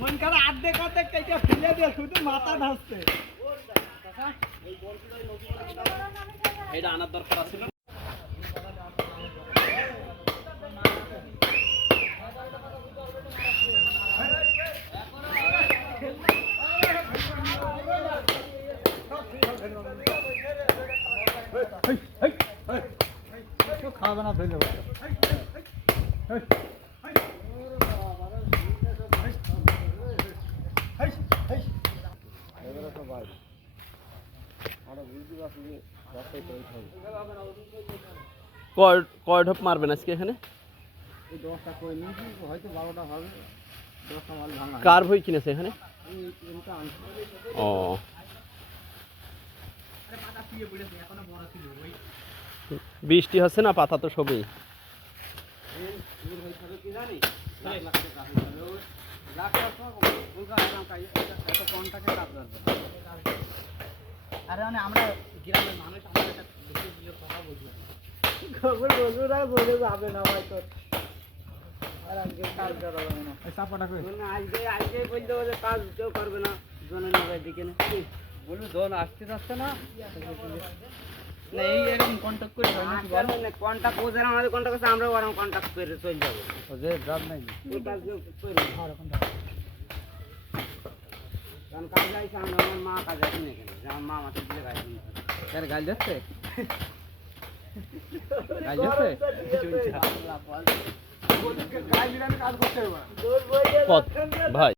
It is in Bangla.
মন খারাপ অর্ধেক অর্ধেক কেটে ফেলে দিয়ে শুধু মাথা ঢাসছে। এটা আনার দরকার আছে না? খাওয়া দাওয়া ধরে কয় ঢোপ মারবেন আজকে এখানে? হয়তো 12টা হবে, 10টা মাল ভাঙা। কার বই কিনেছে এখানে? ও বৃষ্টি হচ্ছে না, পাতা তো সবই। আরে মানে আমরা গ্রামের মানুষ, আমরা একটা কথা বলবো, খবর বন্ধুরা বলে যাবে না হয়তো। আর আজকে কাজ করা যাবে না, চাপাটা করে আজকে বলতে বলে কাজ কেউ করবে না। জনের নগরের দিকে না বলুন, জন আসতে যাচ্ছে না, এই এরকম কন্ট্যাক্ট করে হয় নাকি? বল না, কন্ট্যাক্ট ও যারা আমাদের কন্ট্যাক্ট আছে, আমরাও আরাম কন্ট্যাক্ট করে চলে যাবো। ওদের জব নাই, ওই কাজ করে ভালো কন্ট্যাক্ট। কারণ কাজ লাইছে, আমার মা কাজ আছে না এখানে, আমার মা আমাদের দিলে গাড়ি স্যার গাড়ি যাচ্ছে, গাড়ি যাচ্ছে কাজ করতে হবে ভাই